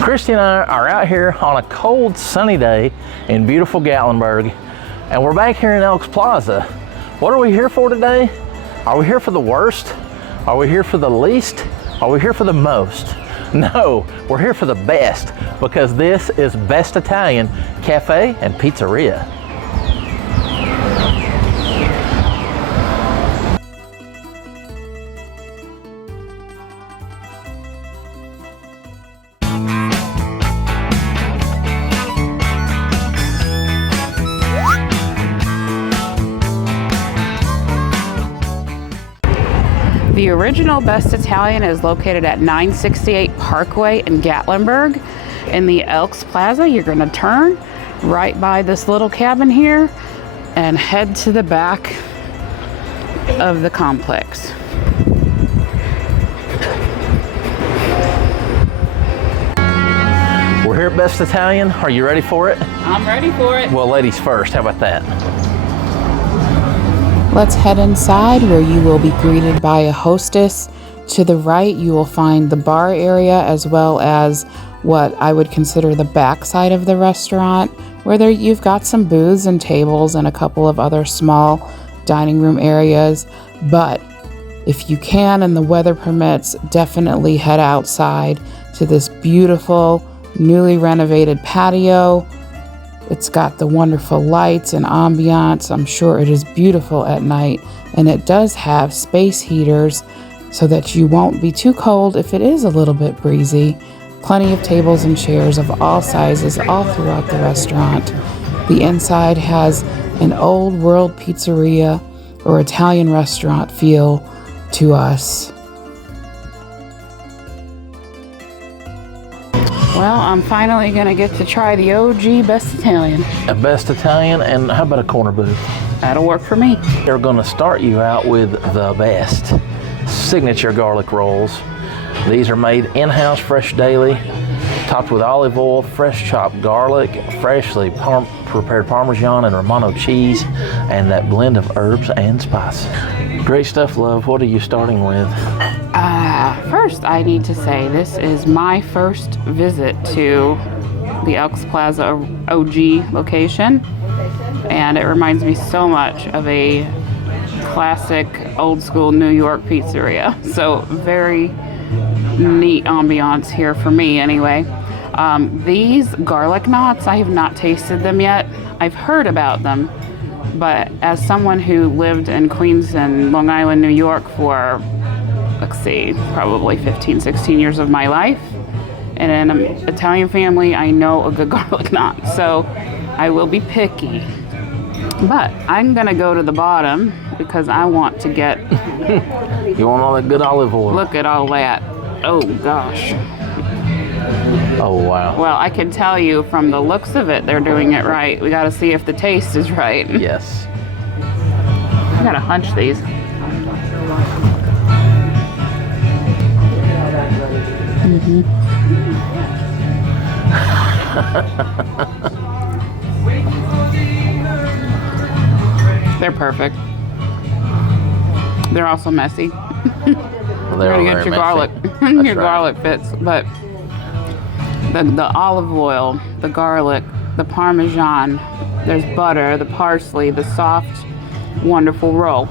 Christy and I are out here on a cold, sunny day in beautiful Gatlinburg, and we're back here in Elks Plaza. What are we here for today? Are we here for the worst? Are we here for the least? Are we here for the most? No, we're here for the best, because this is Best Italian Cafe and Pizzeria. The original Best Italian is located at 968 Parkway in Gatlinburg in the Elks Plaza. You're going to turn right by this little cabin here and head to the back of the complex. We're here at Best Italian. Are you ready for it? I'm ready for it. Well, ladies first. How about that? Let's head inside, where you will be greeted by a hostess. To the right, you will find the bar area, as well as what I would consider the back side of the restaurant, where you've got some booths and tables and a couple of other small dining room areas. But if you can and the weather permits, definitely head outside to this beautiful, newly renovated patio. It's got the wonderful lights and ambiance. I'm sure it is beautiful at night. And it does have space heaters so that you won't be too cold if it is a little bit breezy. Plenty of tables and chairs of all sizes all throughout the restaurant. The inside has an old world pizzeria or Italian restaurant feel to us. Well, I'm finally going to get to try the OG Best Italian. A Best Italian, and how about a corner booth? That'll work for me. They're going to start you out with the best signature garlic rolls. These are made in-house, fresh daily, topped with olive oil, fresh chopped garlic, freshly prepared Parmesan and Romano cheese, and that blend of herbs and spice. Great stuff, love. What are you starting with? First, I need to say this is my first visit to the Elks Plaza OG location, and it reminds me so much of a classic old school New York pizzeria. So very neat ambiance here for me anyway. These garlic knots, I have not tasted them yet. I've heard about them, but as someone who lived in Queens and Long Island, New York for, let's see, probably 15, 16 years of my life, and in an Italian family, I know a good garlic knot, so I will be picky. But I'm gonna go to the bottom because I want to get... You want all that good olive oil? Look at all that. Oh gosh. Oh wow. Well, I can tell you from the looks of it, they're doing it right. We gotta see if the taste is right. Yes. I gotta hunch these. Mm-hmm. They're perfect. They're also messy. Well, they're all get your garlic. Your garlic fits, but the olive oil, the garlic, the Parmesan, there's butter, the parsley, the soft, wonderful roll.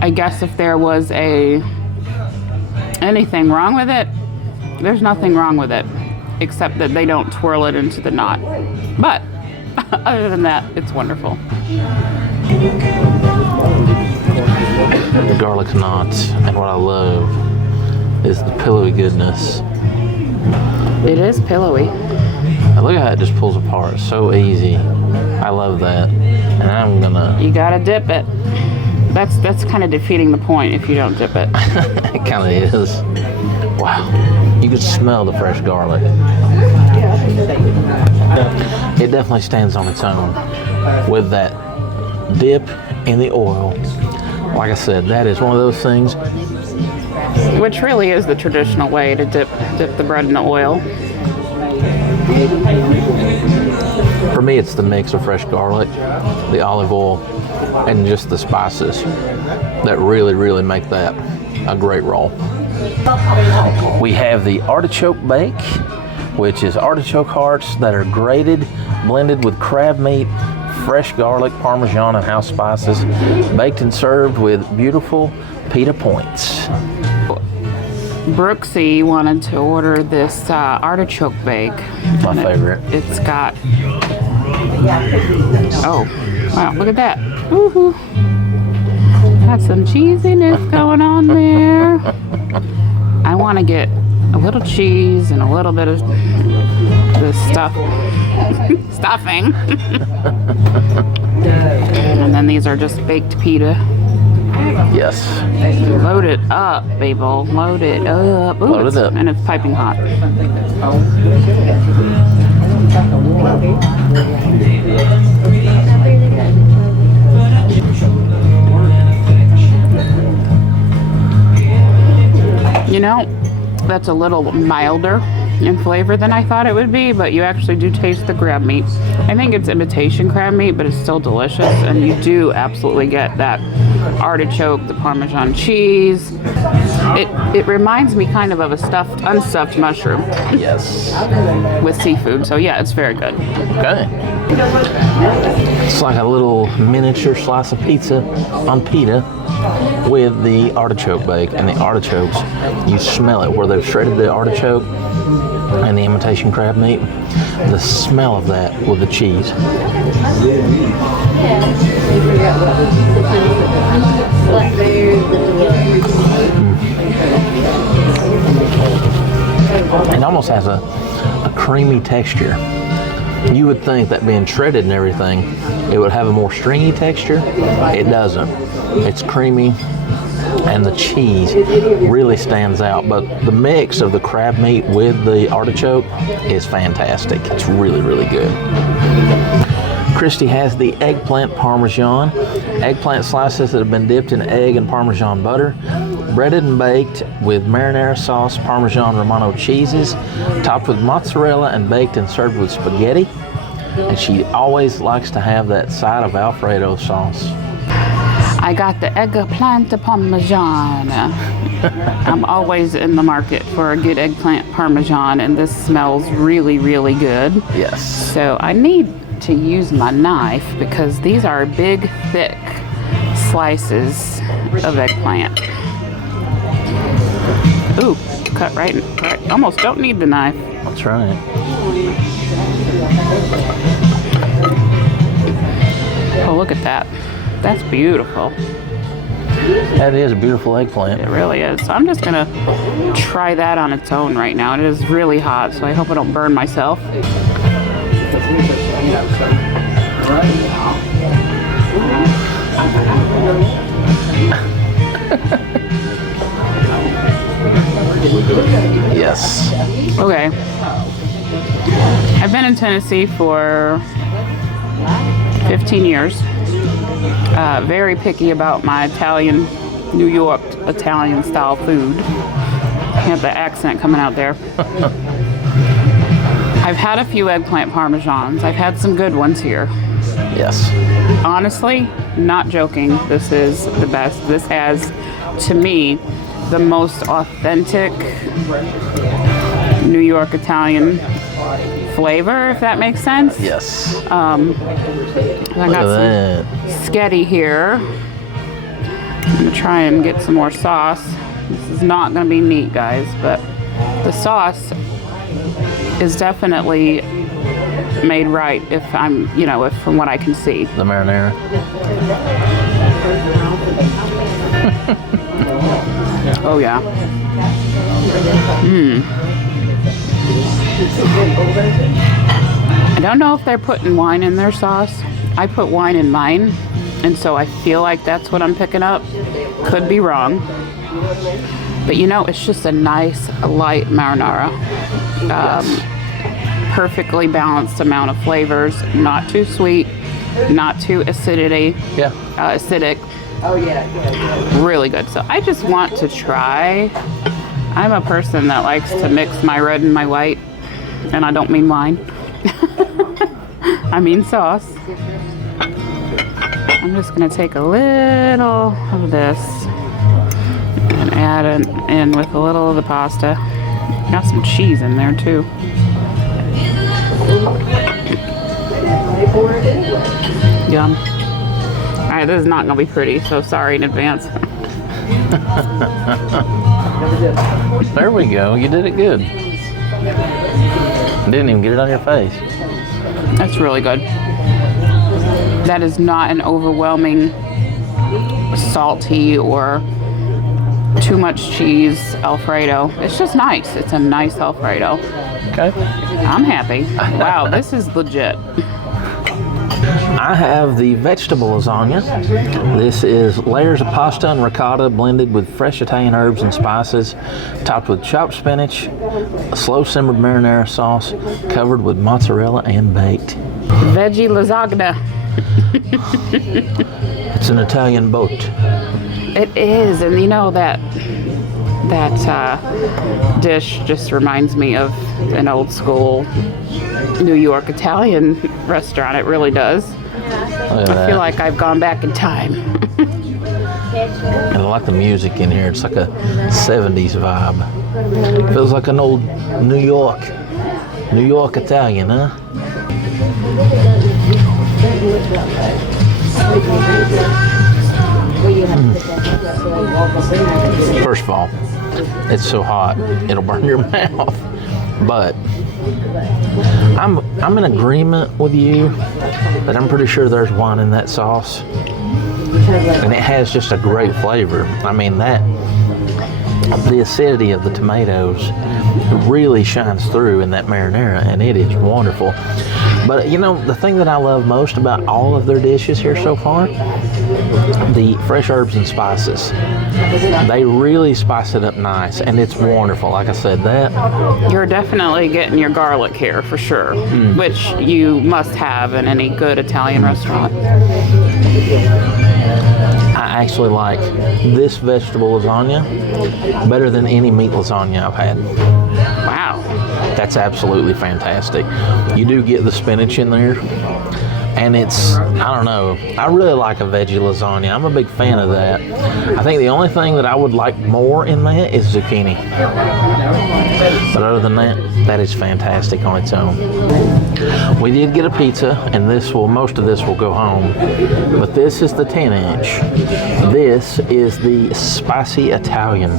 I guess if there was anything wrong with it, there's nothing wrong with it, except that they don't twirl it into the knot. But other than that, it's wonderful. The garlic knots, and what I love is the pillowy goodness. It is pillowy. And look at how it just pulls apart. It's so easy. I love that. And I'm gonna... You gotta dip it. That's kind of defeating the point if you don't dip it. It kind of is. Wow. You can smell the fresh garlic. It definitely stands on its own with that dip in the oil. Like I said, that is one of those things. Which really is the traditional way to dip the bread in the oil. For me, it's the mix of fresh garlic, the olive oil, and just the spices that really make that a great roll. We have the artichoke bake, which is artichoke hearts that are grated, blended with crab meat, fresh garlic, Parmesan, and house spices, baked and served with beautiful pita points. Brooksy wanted to order this artichoke bake. My favorite. It's got, oh, wow, look at that. Woohoo. Got some cheesiness going on there. I want to get a little cheese and a little bit of the stuffing. And then these are just baked pita. Yes. Load it up, people. Load it up. Ooh, Load it up. And it's piping hot. You know, that's a little milder in flavor than I thought it would be, but you actually do taste the crab meat. I think it's imitation crab meat, but it's still delicious, and you do absolutely get that artichoke, the Parmesan cheese. It reminds me kind of a unstuffed mushroom. Yes. With seafood, so yeah, it's very good. Okay. It's like a little miniature slice of pizza on pita with the artichoke bake, and the artichokes, you smell it where they've shredded the artichoke and the imitation crab meat. The smell of that with the cheese. It almost has a creamy texture. You would think that being shredded and everything, it would have a more stringy texture. It doesn't. It's creamy, and the cheese really stands out. But the mix of the crab meat with the artichoke is fantastic. It's really, really good. Christy has the eggplant parmesan. Eggplant slices that have been dipped in egg and Parmesan butter, breaded and baked with marinara sauce, Parmesan Romano cheeses, topped with mozzarella and baked and served with spaghetti. And she always likes to have that side of Alfredo sauce. I got the eggplant parmesan. I'm always in the market for a good eggplant parmesan, and this smells really, really good. Yes. So I need to use my knife because these are big, thick slices of eggplant. Ooh, cut right. Almost don't need the knife. That's right. Oh, look at that. That's beautiful. That is a beautiful eggplant. It really is. So I'm just gonna try that on its own right now. It is really hot, so I hope I don't burn myself. Yes. Okay. I've been in Tennessee for 15 years. Very picky about my New York Italian style food. I have the accent coming out there. I've had a few eggplant parmesans. I've had some good ones here. Yes. Honestly, not joking, this is the best. This has, to me, the most authentic New York Italian flavor, if that makes sense. Yes. I got some sketty here. I'm gonna try and get some more sauce. This is not gonna be neat, guys, but the sauce is definitely made right if if from what I can see. The marinara. Oh yeah. I don't know if they're putting wine in their sauce. I put wine in mine, and so I feel like that's what I'm picking up. Could be wrong. But it's just a nice, light marinara. Perfectly balanced amount of flavors. Not too sweet, not too acidic. Oh yeah. Really good. So I just want to try. I'm a person that likes to mix my red and my white, and I don't mean wine. I mean sauce. I'm just gonna take a little of this and add it in with a little of the pasta. Got some cheese in there too. Yum. All right, this is not gonna be pretty, so sorry in advance. There we go. You did it good. Didn't even get it on your face. That's really good. That is not an overwhelming salty or too much cheese Alfredo. It's just nice. It's a nice Alfredo. Okay. I'm happy. Wow, this is legit. I have the vegetable lasagna. This is layers of pasta and ricotta blended with fresh Italian herbs and spices, topped with chopped spinach, a slow simmered marinara sauce, covered with mozzarella and baked. Veggie lasagna. It's an Italian boat. It is, and you know that dish just reminds me of an old school New York Italian restaurant. It really does. I feel like I've gone back in time. And I like the music in here. It's like a 70s vibe. Feels like an old New York Italian, huh? First of all, it's so hot it'll burn your mouth. But I'm in agreement with you that I'm pretty sure there's wine in that sauce, and it has just a great flavor. I mean, the acidity of the tomatoes really shines through in that marinara, and it is wonderful. But you know, the thing that I love most about all of their dishes here so far, the fresh herbs and spices. They really spice it up nice, and it's wonderful. Like I said, that you're definitely getting your garlic here for sure, which you must have in any good Italian restaurant. I actually like this vegetable lasagna better than any meat lasagna I've had. Wow. That's absolutely fantastic. You do get the spinach in there, and it's, I don't know, I really like a veggie lasagna. I'm a big fan of that. I think the only thing that I would like more in that is zucchini. But other than that, that is fantastic on its own. We did get a pizza, and most of this will go home. But this is the 10-inch. This is the spicy Italian.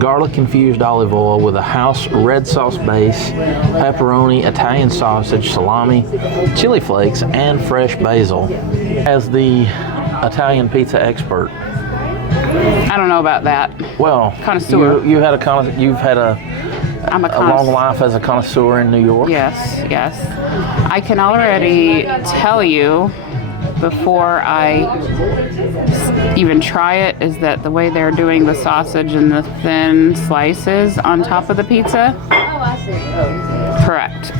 Garlic infused olive oil with a house red sauce base, pepperoni, Italian sausage, salami, chili flakes, and fresh basil. As the Italian pizza expert, I don't know about that. well, Connoisseur. you've had a long life as a connoisseur in New York. Yes. I can already tell you before I even try it is that the way they're doing the sausage in the thin slices on top of the pizza. Correct.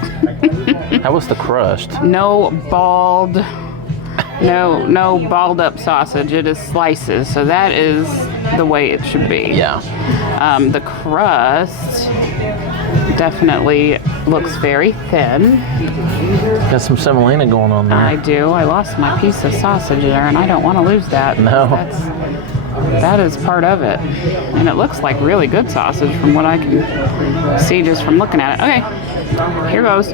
How was the crust? No balled up sausage. It is slices. So that is the way it should be. Yeah. The crust definitely looks very thin. Got some semolina going on there. I do. I lost my piece of sausage there, and I don't want to lose that. No. That is part of it. And it looks like really good sausage from what I can see just from looking at it. Okay, here goes.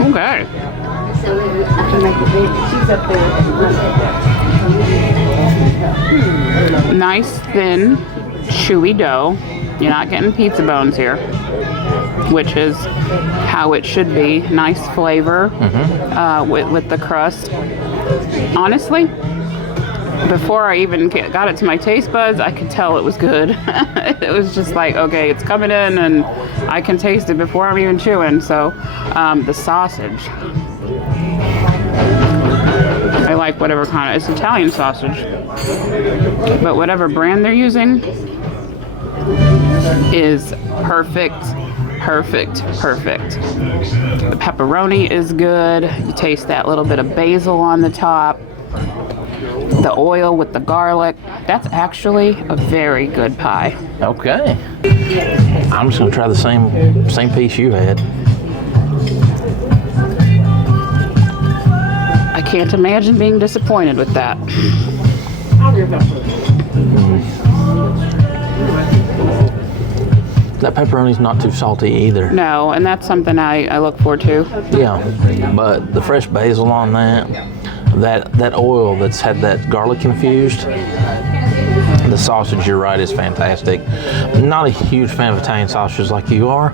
Okay. Nice, thin, chewy dough. You're not getting pizza bones here, which is how it should be. Nice flavor with the crust. Honestly, before I even got it to my taste buds, I could tell it was good. It was just like, okay, it's coming in and I can taste it before I'm even chewing. So the sausage, I like whatever kind of, it's Italian sausage, but whatever brand they're using is perfect. The pepperoni is good. You taste that little bit of basil on the top. The oil with the garlic. That's actually a very good pie. Okay. I'm just gonna try the same piece you had. I can't imagine being disappointed with that. That pepperoni's not too salty either. No, and that's something I look for too. Yeah, but the fresh basil on that oil that's had that garlic infused, the sausage, you're right, is fantastic. Not a huge fan of Italian sausages like you are.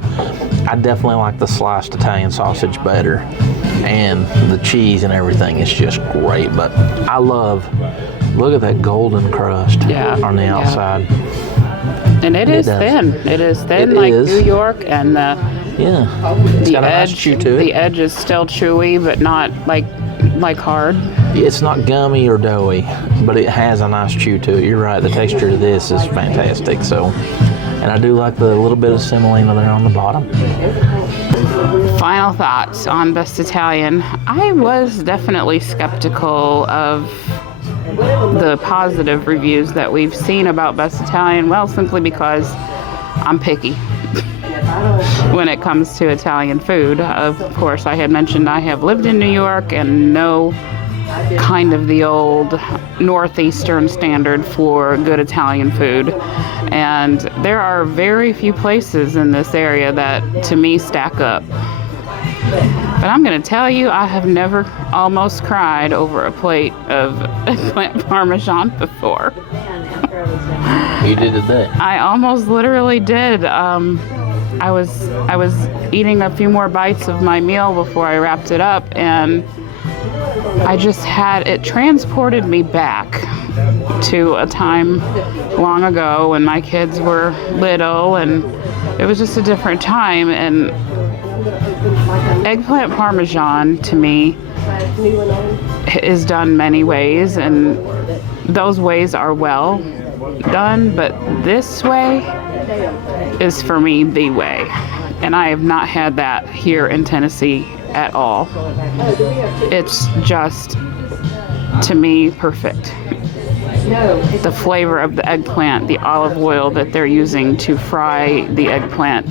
I definitely like the sliced Italian sausage better. And the cheese and everything is just great. But I love, look at that golden crust on the outside. And it is thin. It is thin like New York, and the edge, chew to it. The edge is still chewy, but not like hard. It's not gummy or doughy, but it has a nice chew to it. You're right. The texture of this is fantastic. So, and I do like the little bit of semolina there on the bottom. Final thoughts on Best Italian. I was definitely skeptical of the positive reviews that we've seen about Best Italian, well, simply because I'm picky when it comes to Italian food. Of course, I had mentioned I have lived in New York and know kind of the old northeastern standard for good Italian food, and there are very few places in this area that to me stack up. But I'm going to tell you, I have never almost cried over a plate of eggplant parmesan before. You did today. I almost literally did. I was eating a few more bites of my meal before I wrapped it up, and I just had, it transported me back to a time long ago when my kids were little, and it was just a different time. And eggplant parmesan to me is done many ways, and those ways are well done, but this way is for me the way, and I have not had that here in Tennessee at all. It's just, to me, perfect. The flavor of the eggplant, the olive oil that they're using to fry the eggplant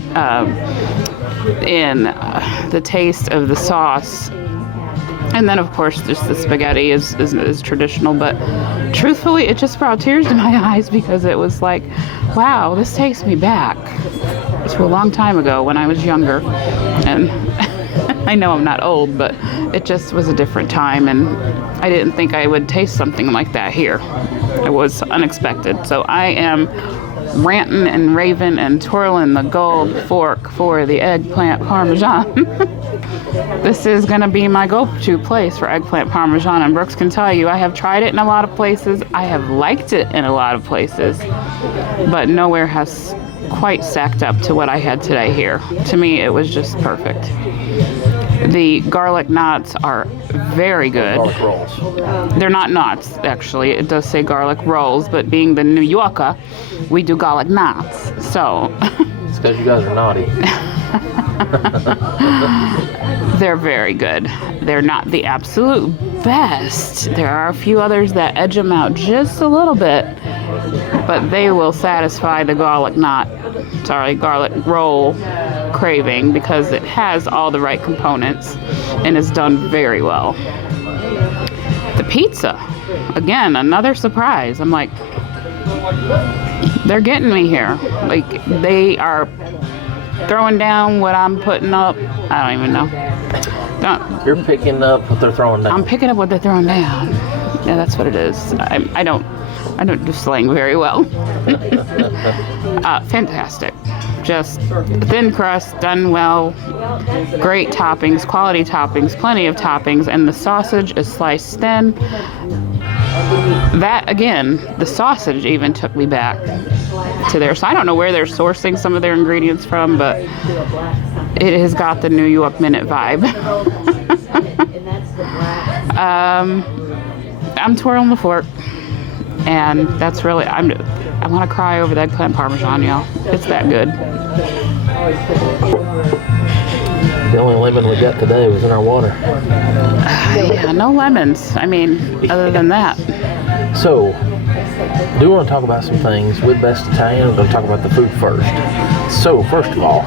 in, the taste of the sauce, and then of course just the spaghetti is traditional, but truthfully it just brought tears to my eyes because it was like, wow, this takes me back to a long time ago when I was younger. And I know I'm not old, but it just was a different time, and I didn't think I would taste something like that here. It was unexpected. So I am ranting and raving and twirling the gold fork for the eggplant parmesan. This is going to be my go-to place for eggplant parmesan, and Brooks can tell you I have tried it in a lot of places. I have liked it in a lot of places, but nowhere has quite stacked up to what I had today here. To me, it was just perfect. The garlic knots are very good. Garlic rolls. They're not knots, actually. It does say garlic rolls, but being the New Yorker, we do garlic knots. So It's because you guys are naughty. they're very good. They're not the absolute best. There are a few others that edge them out just a little bit, but they will satisfy the garlic roll craving because it has all the right components and is done very well. The pizza, again, another surprise. I'm like, they're getting me here. Like, they are throwing down what I'm putting up. I don't even know. You're picking up what they're throwing down. I'm picking up what they're throwing down. Yeah, that's what it is. I don't do slang very well. Fantastic. Just thin crust, done well, great toppings, quality toppings, plenty of toppings, and the sausage is sliced thin. That, again, the sausage even took me back to there. So I don't know where they're sourcing some of their ingredients from, but it has got the New York Minute vibe. I'm twirling the fork, and that's really, I want to cry over the eggplant parmesan, y'all. It's that good. The only lemon we got today was in our water. Yeah, no lemons. I mean, other than that. So, do you want to talk about some things with Best Italian? We're going to talk about the food first. So, first of all,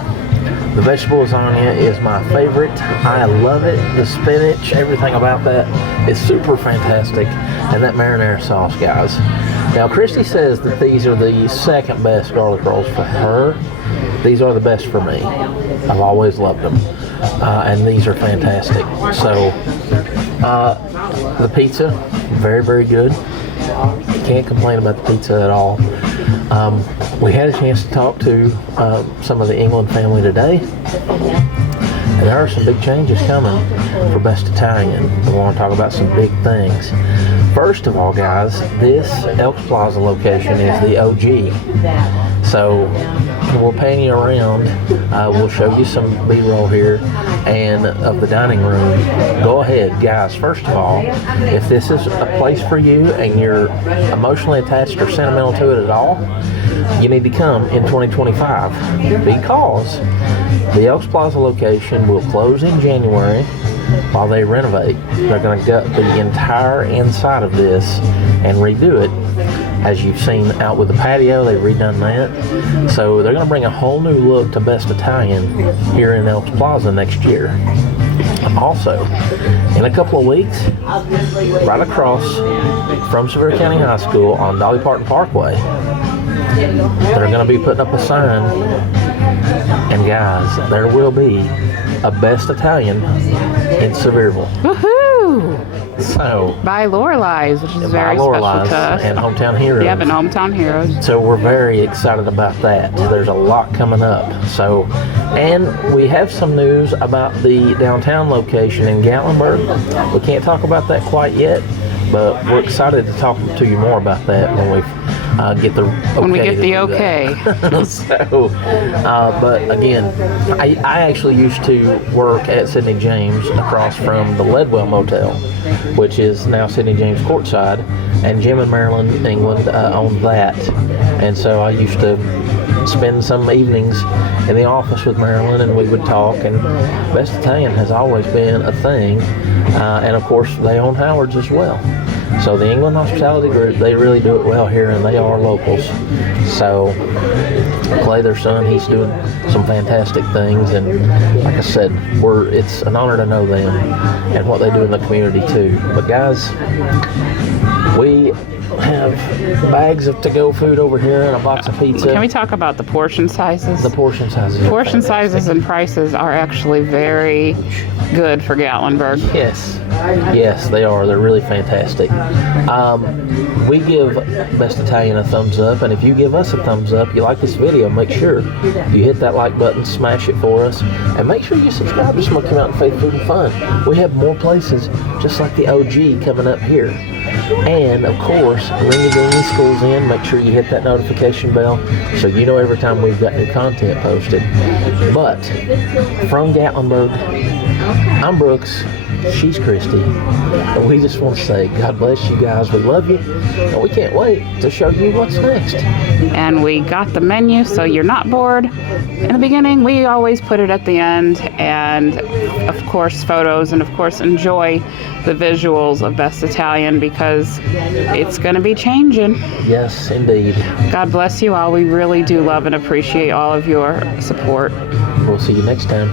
The vegetable lasagna is my favorite. I love it. The spinach, everything about that is super fantastic. And that marinara sauce, guys. Now, Christy says that these are the second best garlic rolls for her. These are the best for me. I've always loved them. And these are fantastic. So, the pizza, very, very good. Can't complain about the pizza at all. We had a chance to talk to some of the England family today, and there are some big changes coming for Best Italian. We want to talk about some big things. First of all, guys, this Elks Plaza location is the OG. So we'll pan you around. We'll show you some B-roll here and of the dining room. Go ahead, guys. First of all, if this is a place for you and you're emotionally attached or sentimental to it at all, you need to come in 2025 because the Elks Plaza location will close in January while they renovate. They're going to gut the entire inside of this and redo it. As you've seen out with the patio, they've redone that. So they're going to bring a whole new look to Best Italian here in Elks Plaza next year. Also, in a couple of weeks, right across from Sevierville County High School on Dolly Parton Parkway, they're going to be putting up a sign, and guys, there will be a Best Italian in Sevierville. Woohoo! So, By Lorelei's, which is very special to us. And Hometown Heroes. Yep, and Hometown Heroes. So we're very excited about that. There's a lot coming up. So, and we have some news about the downtown location in Gatlinburg. We can't talk about that quite yet, but we're excited to talk to you more about that when we get the okay. When we get the okay. So, but again, I actually used to work at Sidney James across from the Leadwell Motel, which is now Sidney James Courtside, and Jim and Marilyn England owned that. And so I used to spend some evenings in the office with Marilyn, and we would talk, and Best Italian has always been a thing. And of course, they own Howard's as well. So the England Hospitality Group, they really do it well here, and they are locals. So Clay, their son, he's doing some fantastic things, and like I said, it's an honor to know them and what they do in the community too. But guys, we have bags of to-go food over here and a box of pizza. Can we talk about the portion sizes? The portion sizes. Portion sizes and prices are actually very good for Gatlinburg. Yes. Yes, they are. They're really fantastic. We give Best Italian a thumbs up, and if you give us a thumbs up, you like this video, make sure you hit that like button, smash it for us, and make sure you subscribe to Smoky Mountain Faith Food and Fun. We have more places just like the OG coming up here. And of course, ring-a-ding schools in. Make sure you hit that notification bell so you know every time we've got new content posted. But from Gatlinburg, I'm Brooks. She's Christy. And we just want to say, God bless you guys. We love you. And we can't wait to show you what's next. And we got the menu so you're not bored. In the beginning, we always put it at the end. And of course, photos. And of course, enjoy the visuals of Best Italian because it's going to be changing. Yes, indeed. God bless you all. We really do love and appreciate all of your support. We'll see you next time.